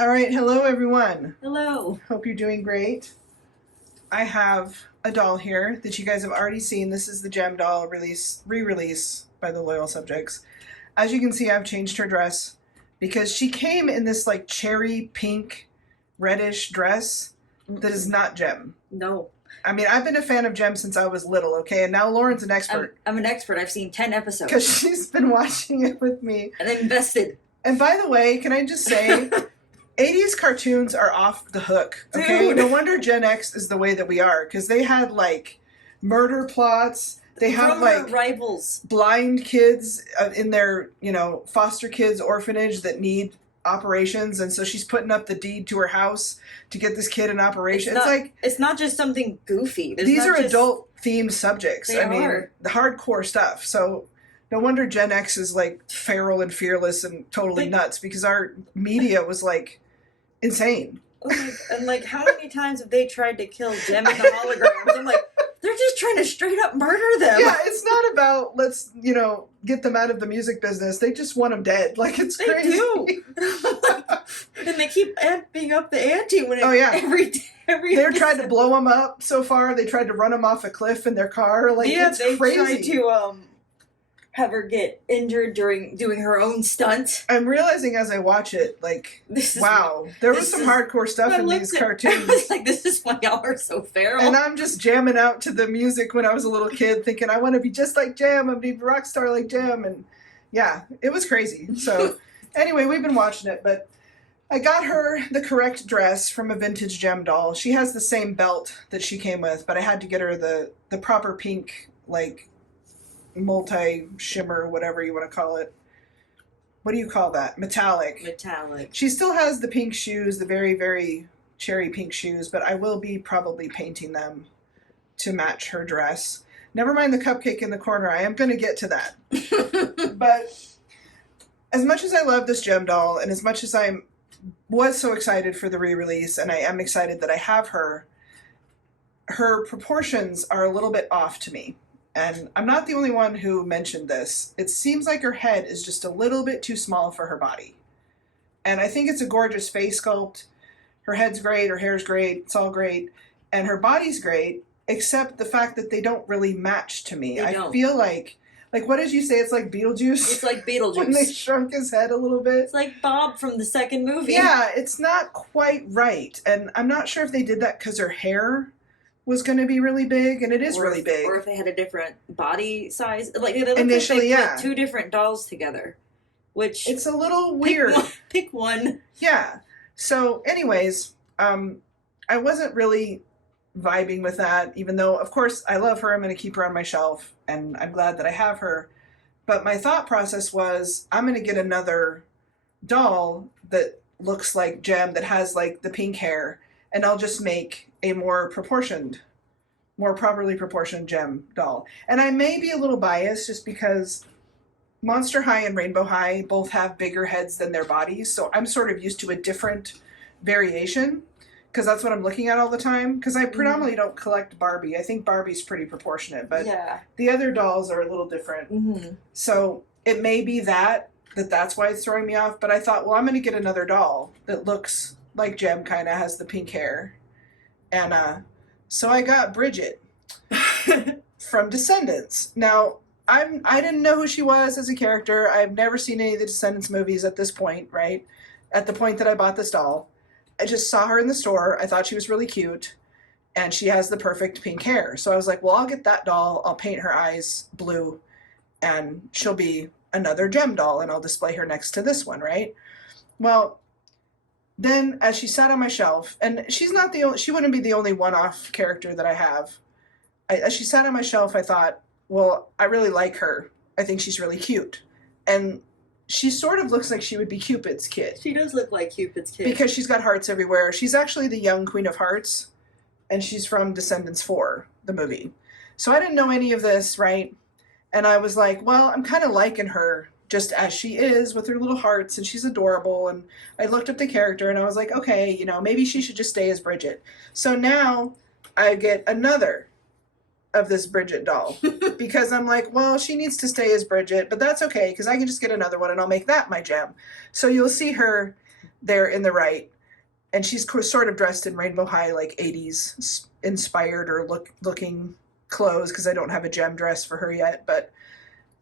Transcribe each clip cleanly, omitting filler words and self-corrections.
All right, hello everyone. Hello. Hope you're doing great. I have a doll here that you guys have already seen. This is the JEM doll re-release by the Loyal Subjects. As you can see, I've changed her dress because she came in this like cherry pink reddish dress that is not JEM. No. I mean, I've been a fan of JEM since I was little, okay? And now Lauren's an expert. I'm an expert. I've seen 10 episodes. Because she's been watching it with me. And I'm invested. And by the way, can I just say... 80s cartoons are off the hook, okay? Dude. No wonder Gen X is the way that we are, because they had, like, murder plots. They have, From like, rivals. Blind kids in their, foster kids orphanage that need operations, and so she's putting up the deed to her house to get this kid an operation. It's not just something goofy. These are adult-themed subjects. They mean, are. The hardcore stuff. So... no wonder Gen X is, like, feral and fearless and totally nuts, because our media was, like, insane. And how many times have they tried to kill JEM and the holograms? I'm like, they're just trying to straight up murder them. Yeah, it's not about, let's, get them out of the music business. They just want them dead. Like, it's crazy. They do. And they keep amping up the ante when every They're trying to blow them up so far. They tried to run them off a cliff in their car. Like, it's crazy. They tried to, have her get injured during doing her own stunt. I'm realizing as I watch it, like, wow, there was some hardcore stuff in these cartoons. I was like, this is why y'all are so feral. And I'm just jamming out to the music when I was a little kid, thinking, I want to be just like JEM, I want to be a rock star like JEM, and yeah, it was crazy. So anyway, we've been watching it, but I got her the correct dress from a vintage JEM doll. She has the same belt that she came with, but I had to get her the proper pink, like, multi-shimmer, whatever you want to call it. What do you call that? Metallic. She still has the pink shoes, the very, very cherry pink shoes, but I will be probably painting them to match her dress. Never mind the cupcake in the corner. I am going to get to that. But as much as I love this JEM doll, and as much as I was so excited for the re-release, and I am excited that I have her proportions are a little bit off to me. And I'm not the only one who mentioned this. It seems like her head is just a little bit too small for her body. And I think it's a gorgeous face sculpt. Her head's great, her hair's great, it's all great. And her body's great, except the fact that they don't really match to me. I feel like what did you say? It's like Beetlejuice? It's like Beetlejuice. When they shrunk his head a little bit. It's like Bob from the second movie. Yeah, it's not quite right. And I'm not sure if they did that because her hair was going to be really big, and it is really big. Or if they had a different body size. Like, it initially, like they put two different dolls together, which... it's a little weird. Pick one. Yeah. So, anyways, I wasn't really vibing with that, even though, of course, I love her. I'm going to keep her on my shelf, and I'm glad that I have her. But my thought process was, I'm going to get another doll that looks like JEM, that has, like, the pink hair, and I'll just make a more properly proportioned JEM doll. And I may be a little biased just because Monster High and Rainbow High both have bigger heads than their bodies, so I'm sort of used to a different variation, because that's what I'm looking at all the time, because I predominantly don't collect Barbie. I think Barbie's pretty proportionate, but the other dolls are a little different. Mm-hmm. So it may be that's why it's throwing me off, but I thought, well, I'm going to get another doll that looks like JEM, kind of has the pink hair. And so I got Bridget from Descendants. Now, I didn't know who she was as a character. I've never seen any of the Descendants movies at this point, right? At the point that I bought this doll. I just saw her in the store. I thought she was really cute. And she has the perfect pink hair. So I was like, well, I'll get that doll. I'll paint her eyes blue. And she'll be another JEM doll. And I'll display her next to this one, right? Well... then, as she sat on my shelf, and she wouldn't be the only one-off character that I have. As she sat on my shelf, I thought, well, I really like her. I think she's really cute. And she sort of looks like she would be Cupid's kid. She does look like Cupid's kid. Because she's got hearts everywhere. She's actually the young Queen of Hearts, and she's from Descendants 4, the movie. So I didn't know any of this, right? And I was like, well, I'm kind of liking her just as she is with her little hearts, and she's adorable. And I looked up the character and I was like, okay, maybe she should just stay as Bridget. So now I get another of this Bridget doll because I'm like, well, she needs to stay as Bridget, but that's okay because I can just get another one and I'll make that my JEM. So you'll see her they're in the right. And she's sort of dressed in Rainbow High, like 80s inspired or looking clothes, because I don't have a gem dress for her yet. But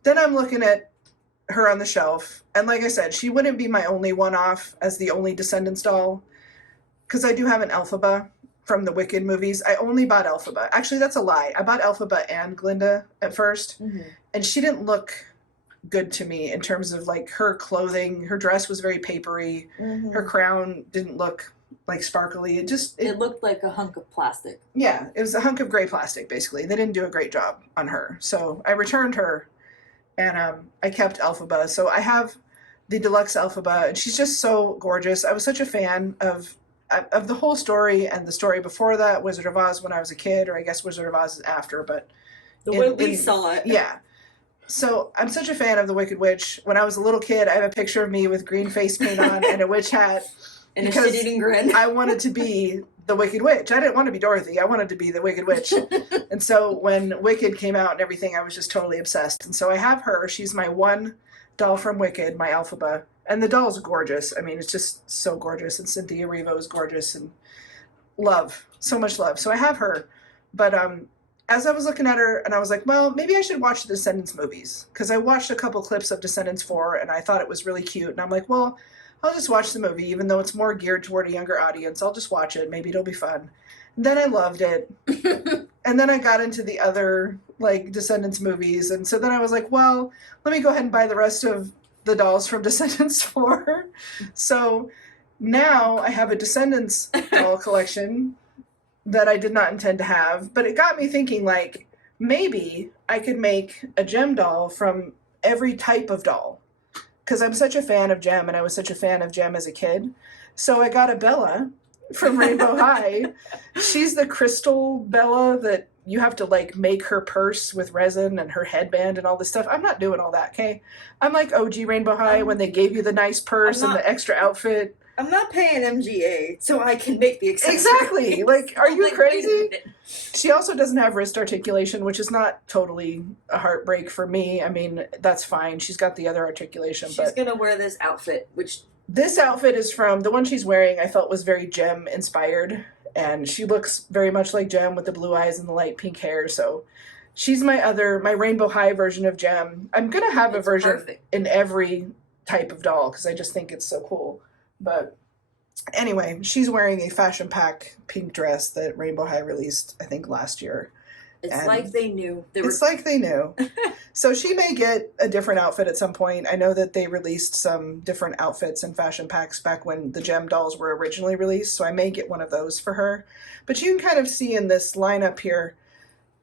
then I'm looking at her on the shelf, and like I said, she wouldn't be my only one-off as the only Descendants doll, because I do have an Elphaba from the Wicked movies. I only bought Elphaba. Actually, that's a lie. I bought Elphaba and Glinda at first, and she didn't look good to me in terms of like her clothing. Her dress was very papery. Her crown didn't look like sparkly. It looked like a hunk of plastic. Yeah, it was a hunk of gray plastic, basically. They didn't do a great job on her. So I returned her, and I kept Elphaba. So I have the deluxe Elphaba, and she's just so gorgeous. I was such a fan of the whole story, and the story before that, Wizard of Oz, when I was a kid, or I guess Wizard of Oz is after, but the way we saw it. Yeah. So I'm such a fan of the Wicked Witch. When I was a little kid, I have a picture of me with green face paint on and a witch hat. And a shit-eating grin. I wanted to be the Wicked Witch. I didn't want to be Dorothy. I wanted to be the Wicked Witch. And so when Wicked came out and everything, I was just totally obsessed. And so I have her. She's my one doll from Wicked, my Elphaba. And the doll's gorgeous. I mean, it's just so gorgeous. And Cynthia Erivo is gorgeous, and love. So much love. So I have her. But as I was looking at her, and I was like, well, maybe I should watch the Descendants movies. Because I watched a couple clips of Descendants 4, and I thought it was really cute. And I'm like, well, I'll just watch the movie, even though it's more geared toward a younger audience. I'll just watch it. Maybe it'll be fun. And then I loved it. And then I got into the other, like, Descendants movies. And so then I was like, well, let me go ahead and buy the rest of the dolls from Descendants 4. So now I have a Descendants doll collection that I did not intend to have. But it got me thinking, like, maybe I could make a gem doll from every type of doll. Because I'm such a fan of Gem, and I was such a fan of Gem as a kid. So I got a Bella from Rainbow High. She's the crystal Bella that you have to, like, make her purse with resin and her headband and all this stuff. I'm not doing all that, okay? I'm like OG Rainbow High when they gave you the nice purse and the extra outfit. I'm not paying MGA so I can make the accessories. Exactly. Like, are you crazy? She also doesn't have wrist articulation, which is not totally a heartbreak for me. I mean, that's fine. She's got the other articulation. She's going to wear this outfit, which... This outfit is from... The one she's wearing, I felt was very Gem inspired. And she looks very much like Gem with the blue eyes and the light pink hair. So she's my Rainbow High version of Gem. I'm going to have a version in every type of doll because I just think it's so cool. But anyway, she's wearing a fashion-packed pink dress that Rainbow High released, I think, last year. It's like they knew. It's like they knew. So she may get a different outfit at some point. I know that they released some different outfits and fashion packs back when the Gem dolls were originally released, so I may get one of those for her. But you can kind of see in this lineup here,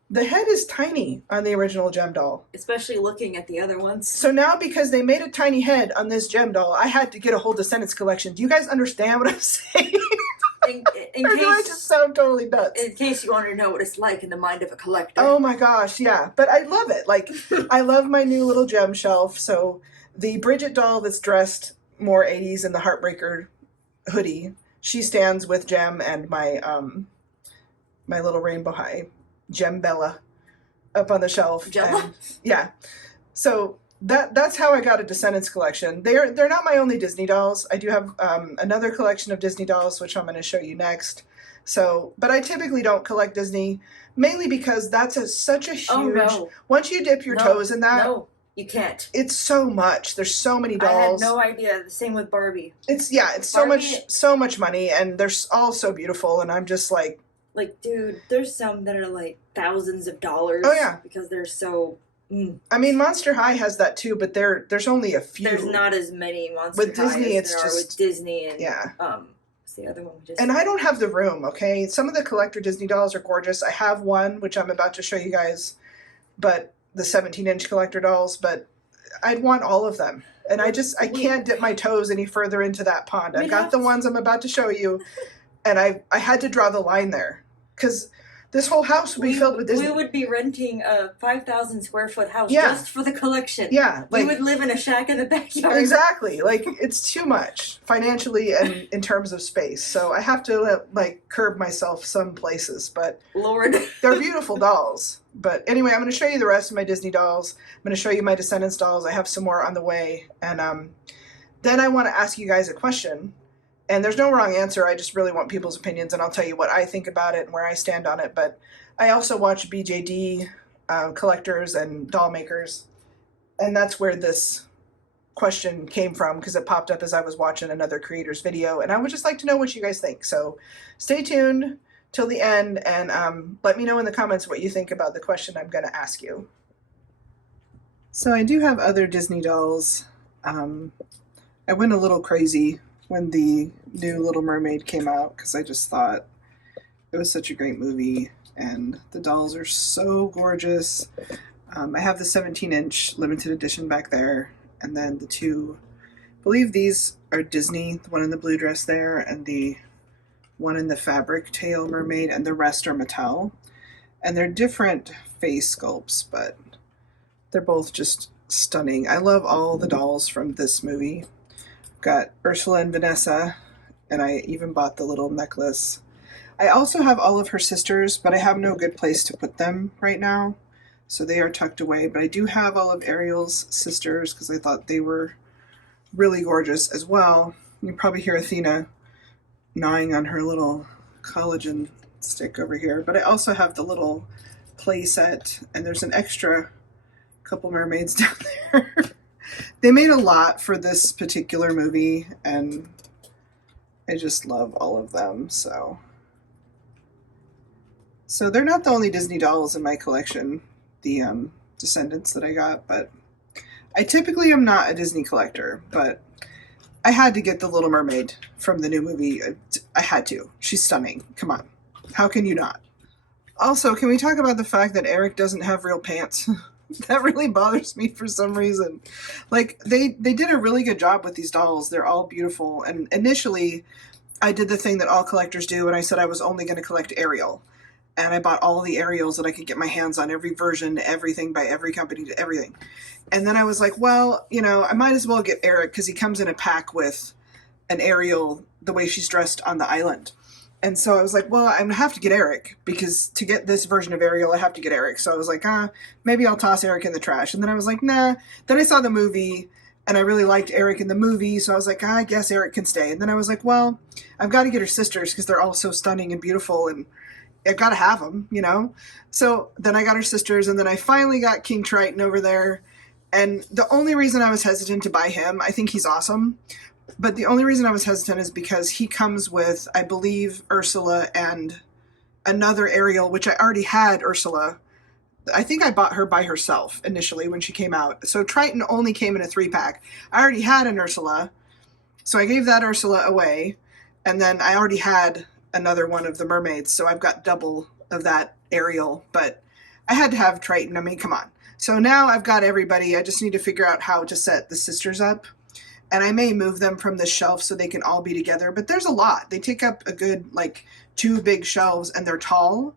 the head is tiny on the original Gem doll. Especially looking at the other ones. So now, because they made a tiny head on this Gem doll, I had to get a whole Descendants collection. Do you guys understand what I'm saying? In or case, do I just sound totally nuts? In case you want to know what it's like in the mind of a collector. Oh my gosh, yeah. But I love it. Like, I love my new little Gem shelf. So the Bridget doll that's dressed more 80s in the Heartbreaker hoodie, she stands with Gem and my my little Rainbow High Gem Bella up on the shelf. Gemma? Yeah. So that's how I got a Descendants collection. They're not my only Disney dolls. I do have another collection of Disney dolls, which I'm going to show you next. So, but I typically don't collect Disney, mainly because that's such a huge... Oh, no. Once you dip your toes in that... No, you can't. It's so much. There's so many dolls. I had no idea. The same with Barbie. It's so much money, and they're all so beautiful, and I'm just like... Like, dude, there's some that are like thousands of dollars. Oh, yeah. Because they're so... I mean, Monster High has that too, but there's only a few. There's not as many Monster with Disney. High as there are with Disney and what's the other one? And I don't have the room. Okay, some of the collector Disney dolls are gorgeous. I have one which I'm about to show you guys, but the 17-inch collector dolls. But I'd want all of them, and I can't dip my toes any further into that pond. I've got the ones I'm about to show you, and I had to draw the line there because. This whole house would be filled with Disney. We would be renting a 5,000 square foot house just for the collection. Yeah. Like, we would live in a shack in the backyard. Exactly. Like, it's too much financially and in terms of space. So I have to, like, curb myself some places. But Lord. They're beautiful dolls. But anyway, I'm going to show you the rest of my Disney dolls. I'm going to show you my Descendants dolls. I have some more on the way. And then I want to ask you guys a question. And there's no wrong answer. I just really want people's opinions, and I'll tell you what I think about it and where I stand on it. But I also watch BJD collectors and doll makers, and that's where this question came from, because it popped up as I was watching another creator's video, and I would just like to know what you guys think. So stay tuned till the end, and let me know in the comments what you think about the question I'm going to ask you. So I do have other Disney dolls. I went a little crazy when the new Little Mermaid came out, because I just thought it was such a great movie, and the dolls are so gorgeous. I have the 17-inch limited edition back there, and then the two, I believe these are Disney, the one in the blue dress there, and the one in the fabric tail mermaid, and the rest are Mattel. And they're different face sculpts, but they're both just stunning. I love all the dolls from this movie. I've got Ursula and Vanessa, and I even bought the little necklace. I also have all of her sisters, but I have no good place to put them right now, so they are tucked away. But I do have all of Ariel's sisters, because I thought they were really gorgeous as well. You can probably hear Athena gnawing on her little collagen stick over here. But I also have the little play set, and there's an extra couple mermaids down there. They made a lot for this particular movie, and I just love all of them. So they're not the only Disney dolls in my collection, the Descendants that I got, but I typically am not a Disney collector, but I had to get the Little Mermaid from the new movie. I had to. She's stunning. Come on. How can you not? Also, can we talk about the fact that Eric doesn't have real pants? That really bothers me for some reason. Like, they did a really good job with these dolls. They're all beautiful. And initially, I did the thing that all collectors do, and I said I was only going to collect Ariel. And I bought all the Ariels that I could get my hands on, every version, everything by every company, everything. And then I was like, well, you know, I might as well get Eric, because he comes in a pack with an Ariel the way she's dressed on the island. And so I was like, well, I'm going to have to get Eric, because to get this version of Ariel, I have to get Eric. So I was like, maybe I'll toss Eric in the trash. And then I was like, nah. Then I saw the movie, and I really liked Eric in the movie. So I was like, I guess Eric can stay. And then I was like, well, I've got to get her sisters, because they're all so stunning and beautiful, and I've got to have them, you know? So then I got her sisters, and then I finally got King Triton over there. And the only reason I was hesitant to buy him, I think he's awesome, but the only reason I was hesitant is because he comes with, I believe, Ursula and another Ariel, which I already had Ursula. I think I bought her by herself initially when she came out. So Triton only came in a 3-pack. I already had an Ursula, so I gave that Ursula away, and then I already had another one of the mermaids, so I've got double of that Ariel, but I had to have Triton. I mean, come on. So now I've got everybody. I just need to figure out how to set the sisters up, and I may move them from this shelf so they can all be together, but there's a lot. They take up a good, like, 2 big shelves, and they're tall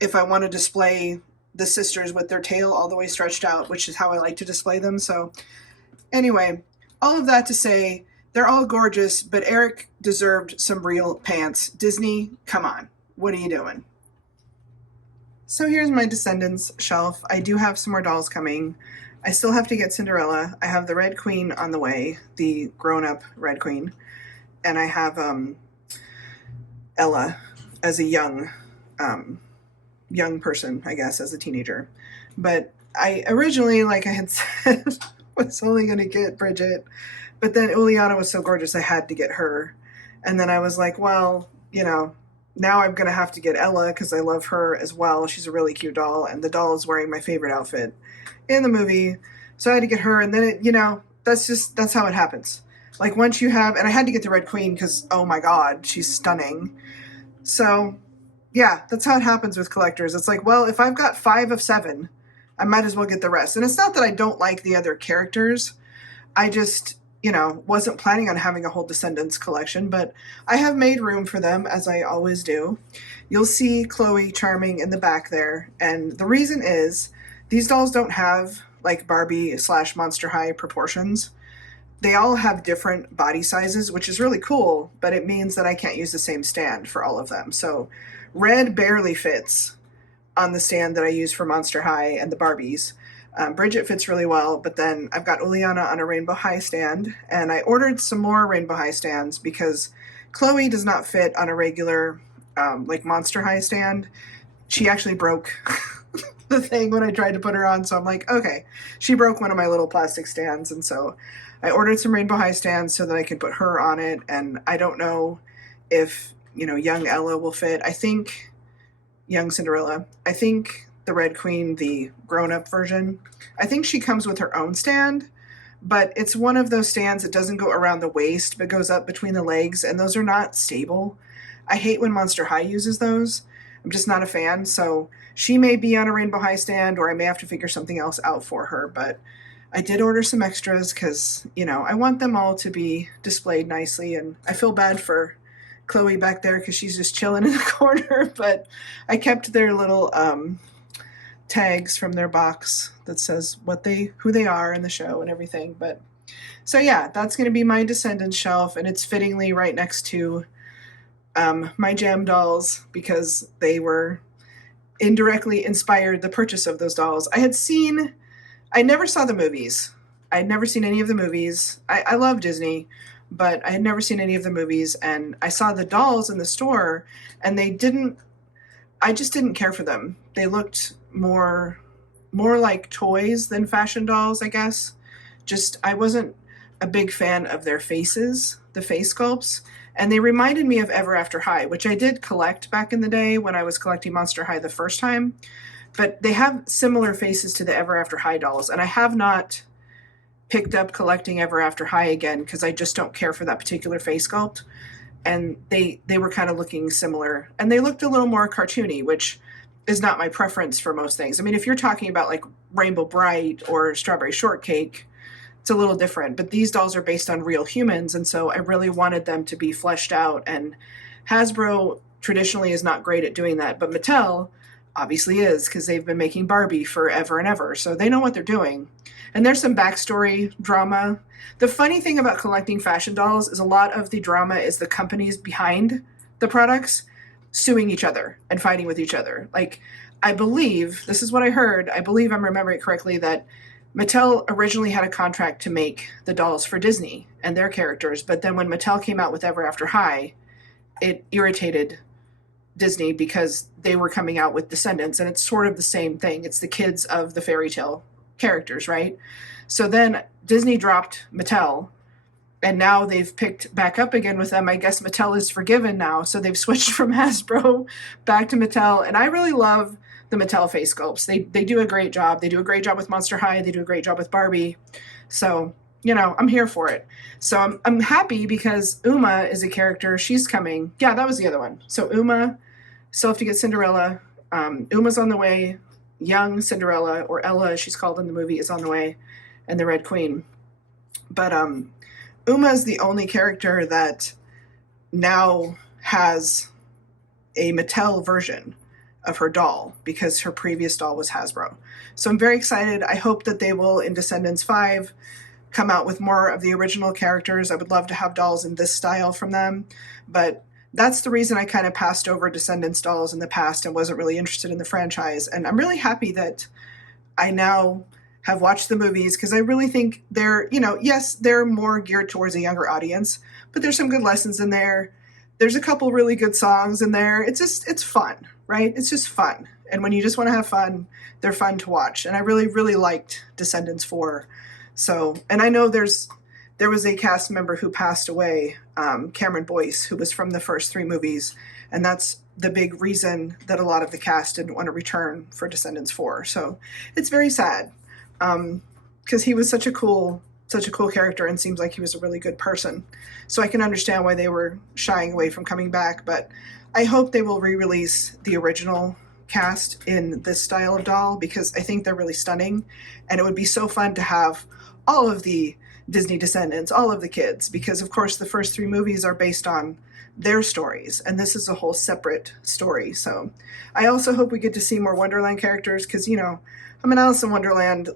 if I want to display the sisters with their tail all the way stretched out, which is how I like to display them. So anyway, all of that to say, they're all gorgeous, but Eric deserved some real pants. Disney, come on. What are you doing? So here's my Descendants shelf. I do have some more dolls coming. I still have to get Cinderella. I have the Red Queen on the way, the grown-up Red Queen. And I have Ella as a young person, I guess, as a teenager. But I originally, like I had said, was only going to get Bridget. But then Uliana was so gorgeous, I had to get her. And then I was like, well, you know, now I'm going to have to get Ella, because I love her as well. She's a really cute doll, and the doll is wearing my favorite outfit in the movie. So I had to get her, and then, it, you know, that's how it happens. Like, once you have, and I had to get the Red Queen, because, oh my god, she's stunning. So, yeah, that's how it happens with collectors. It's like, well, if I've got 5 of 7, I might as well get the rest. And it's not that I don't like the other characters. I just, you know, wasn't planning on having a whole Descendants collection, but I have made room for them, as I always do. You'll see Chloe Charming in the back there, and the reason is these dolls don't have, like, Barbie/Monster High proportions. They all have different body sizes, which is really cool, but it means that I can't use the same stand for all of them. So Red barely fits on the stand that I use for Monster High and the Barbies. Bridget fits really well, but then I've got Uliana on a Rainbow High stand, and I ordered some more Rainbow High stands because Chloe does not fit on a regular like Monster High stand. She actually broke the thing when I tried to put her on, so I'm like, okay, she broke one of my little plastic stands, and so I ordered some Rainbow High stands so that I could put her on it, and I don't know if, young Ella will fit. I think young Cinderella. I think the Red Queen, the grown-up version, I think she comes with her own stand, but it's one of those stands that doesn't go around the waist but goes up between the legs, and those are not stable. I hate when Monster High uses those. I'm just not a fan, so she may be on a Rainbow High stand, or I may have to figure something else out for her, but I did order some extras because, I want them all to be displayed nicely, and I feel bad for Chloe back there because she's just chilling in the corner, but I kept their little tags from their box that says who they are in the show and everything. But so yeah, that's going to be my Descendants shelf, and it's fittingly right next to my JEM dolls because they were indirectly inspired the purchase of those dolls. I never saw the movies. I had never seen any of the movies. I love Disney, but I had never seen any of the movies, and I saw the dolls in the store, and I just didn't care for them. They looked more like toys than fashion dolls, I guess. I wasn't a big fan of their faces, the face sculpts, and they reminded me of Ever After High, which I did collect back in the day when I was collecting Monster High the first time, but they have similar faces to the Ever After High dolls, and I have not picked up collecting Ever After High again because I just don't care for that particular face sculpt. And they were kind of looking similar, and they looked a little more cartoony, which is not my preference for most things. I mean, if you're talking about like Rainbow Bright or Strawberry Shortcake, it's a little different, but these dolls are based on real humans, and so I really wanted them to be fleshed out, and Hasbro traditionally is not great at doing that, but Mattel obviously is because they've been making Barbie forever and ever, so they know what they're doing. And there's some backstory drama. The funny thing about collecting fashion dolls is a lot of the drama is the companies behind the products suing each other and fighting with each other. Like, I believe, this is what I heard, I believe I'm remembering it correctly, that Mattel originally had a contract to make the dolls for Disney and their characters, but then when Mattel came out with Ever After High, it irritated Disney because they were coming out with Descendants, and it's sort of the same thing. It's the kids of the fairy tale characters, right? So then Disney dropped Mattel, and now they've picked back up again with them. I guess Mattel is forgiven now, so they've switched from Hasbro back to Mattel, and I really love the Mattel face sculpts. They do a great job. They do a great job with Monster High. They do a great job with Barbie. So, I'm here for it. So I'm happy because Uma is a character. She's coming. Yeah, that was the other one. So Uma, still have to get Cinderella. Uma's on the way. Young Cinderella, or Ella as she's called in the movie, is on the way, and the Red Queen. But Uma is the only character that now has a Mattel version of her doll because her previous doll was Hasbro. So I'm very excited. I hope that they will, in Descendants 5, come out with more of the original characters. I would love to have dolls in this style from them, but that's the reason I kind of passed over Descendants dolls in the past and wasn't really interested in the franchise. And I'm really happy that I now have watched the movies because I really think they're, yes, they're more geared towards a younger audience, but there's some good lessons in there. There's a couple really good songs in there. It's fun, right? It's just fun. And when you just want to have fun, they're fun to watch. And I really, really liked Descendants 4. So, and I know there was a cast member who passed away, Cameron Boyce, who was from the first 3 movies, and that's the big reason that a lot of the cast didn't want to return for Descendants 4. So it's very sad, because he was such a cool character and seems like he was a really good person. So I can understand why they were shying away from coming back, but I hope they will re-release the original cast in this style of doll because I think they're really stunning, and it would be so fun to have all of the Disney Descendants, all of the kids, because of course the first 3 movies are based on their stories, and this is a whole separate story. So I also hope we get to see more Wonderland characters because, I'm an Alice in Wonderland,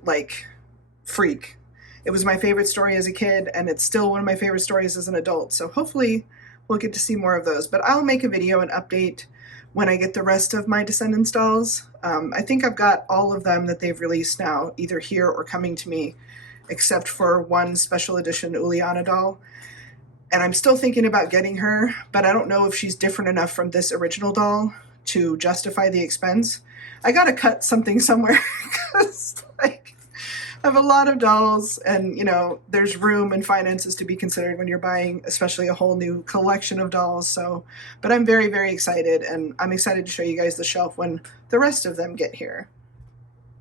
freak. It was my favorite story as a kid, and it's still one of my favorite stories as an adult. So hopefully we'll get to see more of those. But I'll make a video and update when I get the rest of my Descendants dolls. I think I've got all of them that they've released now, either here or coming to me, except for one special edition Uliana doll. And I'm still thinking about getting her, but I don't know if she's different enough from this original doll to justify the expense. I gotta cut something somewhere because like I have a lot of dolls, and you know, there's room and finances to be considered when you're buying, especially a whole new collection of dolls. So, but I'm very, very excited, and I'm excited to show you guys the shelf when the rest of them get here.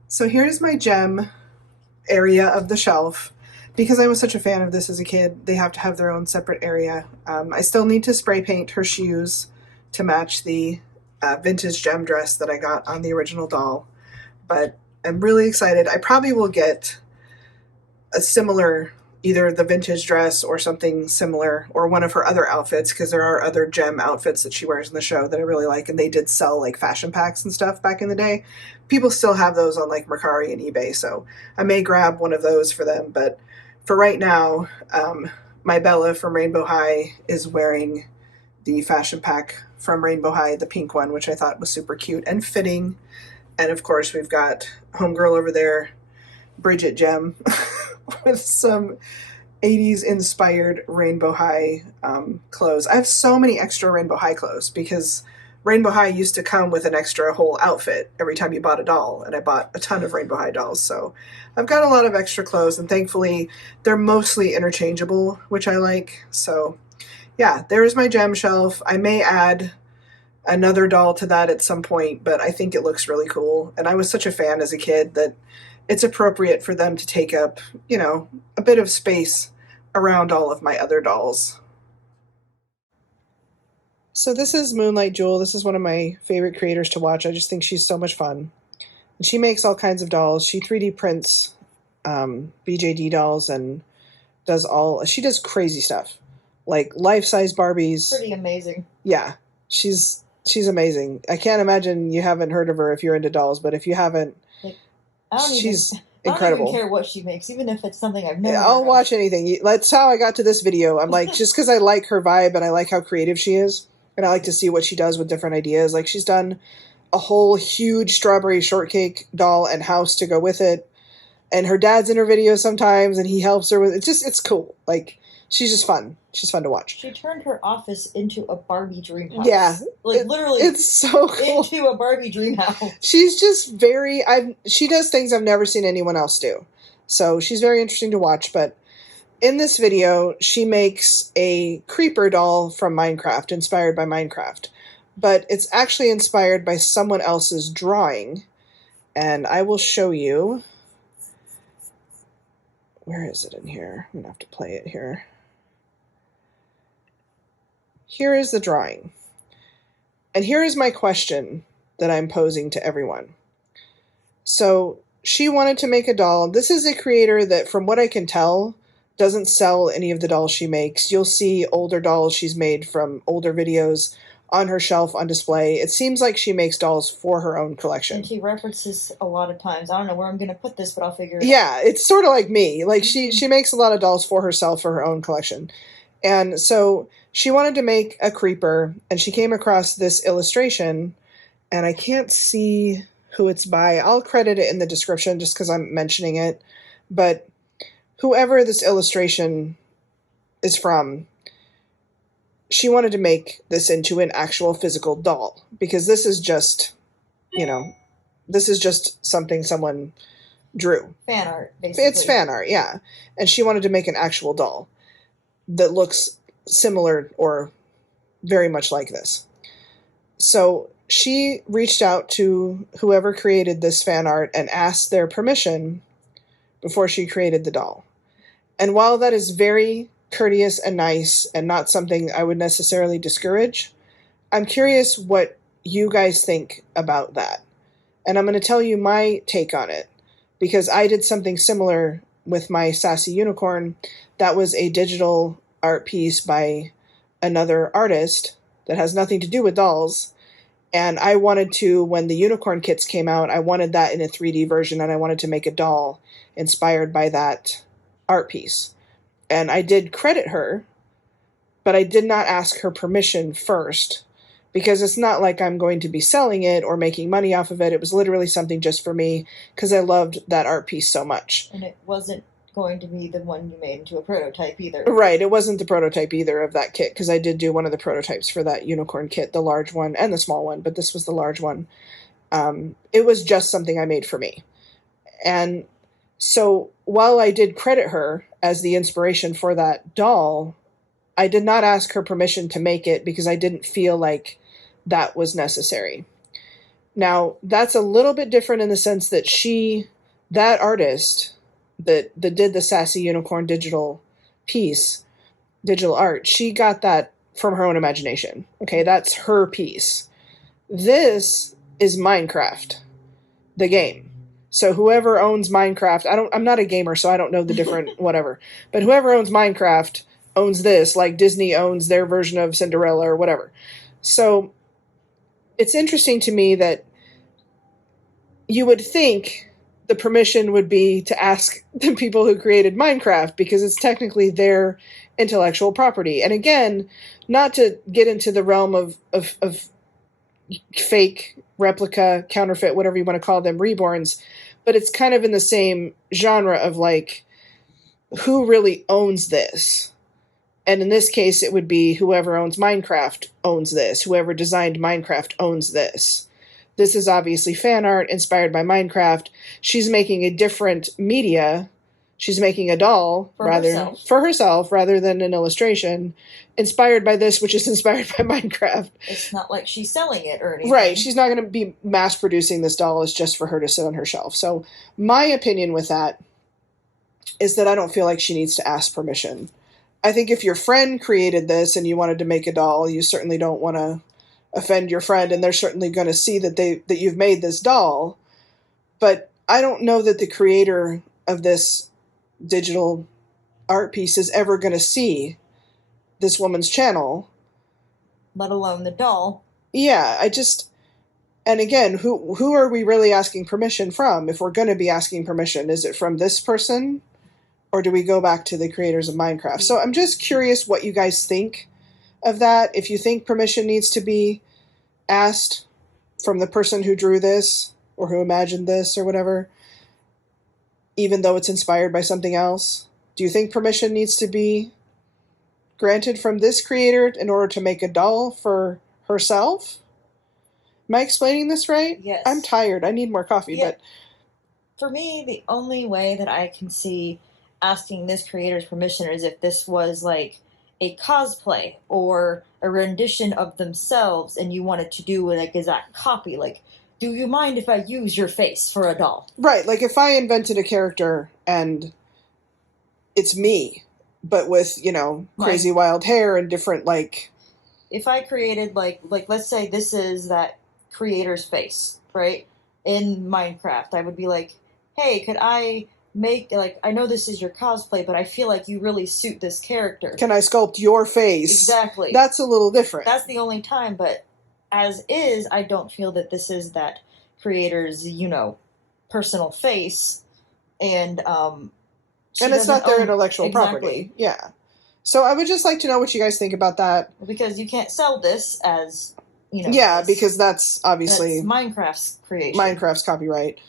So here's my JEM area of the shelf. Because I was such a fan of this as a kid, they have to have their own separate area. I still need to spray paint her shoes to match the vintage JEM dress that I got on the original doll, but I'm really excited. I probably will get a similar, either the vintage dress or something similar, or one of her other outfits, because there are other JEM outfits that she wears in the show that I really like, and they did sell like fashion packs and stuff back in the day. People still have those on like Mercari and eBay, so I may grab one of those for them. But for right now, my Bella from Rainbow High is wearing the fashion pack from Rainbow High, the pink one, which I thought was super cute and fitting. And of course, we've got homegirl over there, Bridget JEM, with some 80s inspired Rainbow High clothes. I have so many extra Rainbow High clothes because Rainbow High used to come with an extra whole outfit every time you bought a doll, and I bought a ton of Rainbow High dolls. So I've got a lot of extra clothes, and thankfully they're mostly interchangeable, which I like. So yeah, there's my JEM shelf. I may add another doll to that at some point, but I think it looks really cool. And I was such a fan as a kid that it's appropriate for them to take up, you know, a bit of space around all of my other dolls. So this is Moonlight Jewel. This is one of my favorite creators to watch. I just think she's so much fun. And she makes all kinds of dolls. She 3D prints BJD dolls and she does crazy stuff. Like life-size Barbies. Pretty amazing. Yeah, she's amazing. I can't imagine you haven't heard of her if you're into dolls, but if you haven't, she's incredible. I don't even care what she makes, even if it's something I've never I'll watch anything. That's how I got to this video. I'm like, just because I like her vibe and I like how creative she is, and I like to see what she does with different ideas. Like she's done a whole huge strawberry shortcake doll and house to go with it, and her dad's in her videos sometimes, and he helps her with it. It's cool. Like she's just fun. She's fun to watch. She turned her office into a Barbie dream house. Yeah. Like literally it's so cool. Into a Barbie dream house. She's just she does things I've never seen anyone else do. So she's very interesting to watch, but in this video, she makes a creeper doll from Minecraft, inspired by Minecraft. But it's actually inspired by someone else's drawing. And I will show you. Where is it in here? I'm going to have to play it here. Here is the drawing. And here is my question that I'm posing to everyone. So she wanted to make a doll. This is a creator that, from what I can tell, doesn't sell any of the dolls she makes. You'll see older dolls she's made from older videos on her shelf on display. It seems like she makes dolls for her own collection. And she references a lot of times. I don't know where I'm going to put this, but I'll figure it out. Yeah, it's sort of like me. Like she makes a lot of dolls for herself for her own collection. And so she wanted to make a creeper, and she came across this illustration, and I can't see who it's by. I'll credit it in the description just because I'm mentioning it. But whoever this illustration is from, she wanted to make this into an actual physical doll, because this is just, this is just something someone drew. Fan art, basically. It's fan art, yeah. And she wanted to make an actual doll that looks similar or very much like this. So she reached out to whoever created this fan art and asked their permission before she created the doll. And while that is very courteous and nice and not something I would necessarily discourage, I'm curious what you guys think about that. And I'm going to tell you my take on it, because I did something similar with my Sassy Unicorn. That was a digital art piece by another artist that has nothing to do with dolls. And I wanted to, when the unicorn kits came out, I wanted that in a 3D version, and I wanted to make a doll inspired by that art piece. And I did credit her, but I did not ask her permission first because it's not like I'm going to be selling it or making money off of it. It was literally something just for me because I loved that art piece so much. And it wasn't going to be the one you made into a prototype either. Right, it wasn't the prototype either of that kit, because I did do one of the prototypes for that unicorn kit, the large one and the small one, but this was the large one. It was just something I made for me. And so while I did credit her as the inspiration for that doll, I did not ask her permission to make it because I didn't feel like that was necessary. Now, that's a little bit different in the sense that that artist that did the Sassy Unicorn digital piece, digital art, she got that from her own imagination. Okay, that's her piece. This is Minecraft, the game. So whoever owns Minecraft, I'm not a gamer, so I don't know the different whatever. But whoever owns Minecraft owns this, like Disney owns their version of Cinderella or whatever. So it's interesting to me that you would think the permission would be to ask the people who created Minecraft, because it's technically their intellectual property. And again, not to get into the realm of fake, replica, counterfeit, whatever you want to call them, reborns, but it's kind of in the same genre of like, who really owns this? And in this case, it would be whoever owns Minecraft owns this. Whoever designed Minecraft owns this. This is obviously fan art inspired by Minecraft. She's making a different media. She's making a doll for herself rather than an illustration inspired by this, which is inspired by Minecraft. It's not like she's selling it or anything. Right. She's not going to be mass producing this doll. It's just for her to sit on her shelf. So my opinion with that is that I don't feel like she needs to ask permission. I think if your friend created this and you wanted to make a doll, you certainly don't want to offend your friend, and they're certainly going to see that you've made this doll. But I don't know that the creator of this digital art piece is ever going to see this woman's channel, let alone the doll. Yeah, and again, who are we really asking permission from? If we're going to be asking permission, is it from this person, or do we go back to the creators of Minecraft? So I'm just curious what you guys think of that. If you think permission needs to be asked from the person who drew this or who imagined this or whatever, even though it's inspired by something else. Do you think permission needs to be granted from this creator in order to make a doll for herself? Am I explaining this right? Yes. I'm tired. I need more coffee. Yeah. But for me, the only way that I can see asking this creator's permission is if this was like a cosplay or a rendition of themselves and you wanted to do an exact copy. Like, do you mind if I use your face for a doll? Right, like if I invented a character and it's me, but with, crazy wild hair and different, like... If I created, like let's say this is that creator's face, right? In Minecraft, I would be like, hey, could I make, like, I know this is your cosplay, but I feel like you really suit this character. Can I sculpt your face? Exactly. That's a little different. That's the only time, but as is, I don't feel that this is that creator's, personal face, and it's not their intellectual property. Yeah. So I would just like to know what you guys think about that. Because you can't sell this as, Yeah, because that's obviously... That's Minecraft's creation. Minecraft's copyright.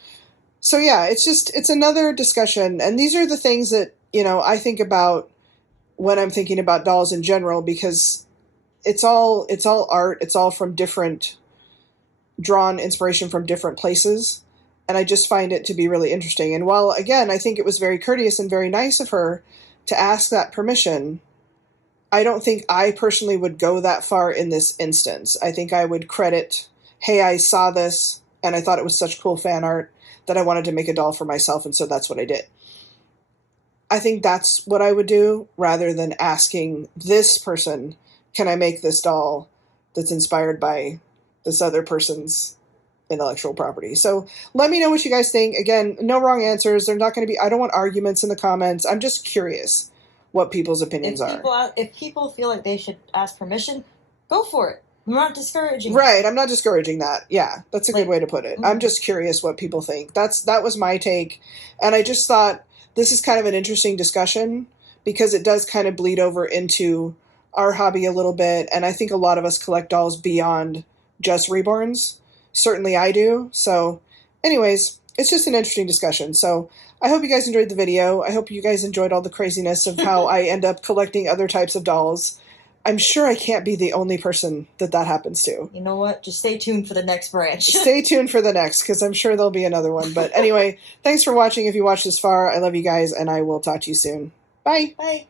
So yeah, it's another discussion, and these are the things that, I think about when I'm thinking about dolls in general, because it's all art, it's all from drawn inspiration from different places, and I just find it to be really interesting. And while, again, I think it was very courteous and very nice of her to ask that permission, I don't think I personally would go that far in this instance. I think I would credit, hey, I saw this, and I thought it was such cool fan art that I wanted to make a doll for myself, and so that's what I did. I think that's what I would do, rather than asking this person, can I make this doll that's inspired by this other person's intellectual property? So let me know what you guys think. Again, no wrong answers. There's not going to be, I don't want arguments in the comments. I'm just curious what people's opinions are. If people feel like they should ask permission, go for it. I'm not discouraging. Right, I'm not discouraging that. Yeah, that's a good way to put it. Mm-hmm. I'm just curious what people think. That was my take. And I just thought this is kind of an interesting discussion because it does kind of bleed over into our hobby a little bit, and I think a lot of us collect dolls beyond just reborns. Certainly I do. So anyways, it's just an interesting discussion. So I hope you guys enjoyed the video. I hope you guys enjoyed all the craziness of how I end up collecting other types of dolls. I'm sure I can't be the only person that happens to. You know what? Just stay tuned for the next branch. Stay tuned for the next, because I'm sure there'll be another one. But anyway, thanks for watching. If you watched this far, I love you guys, and I will talk to you soon. Bye. Bye.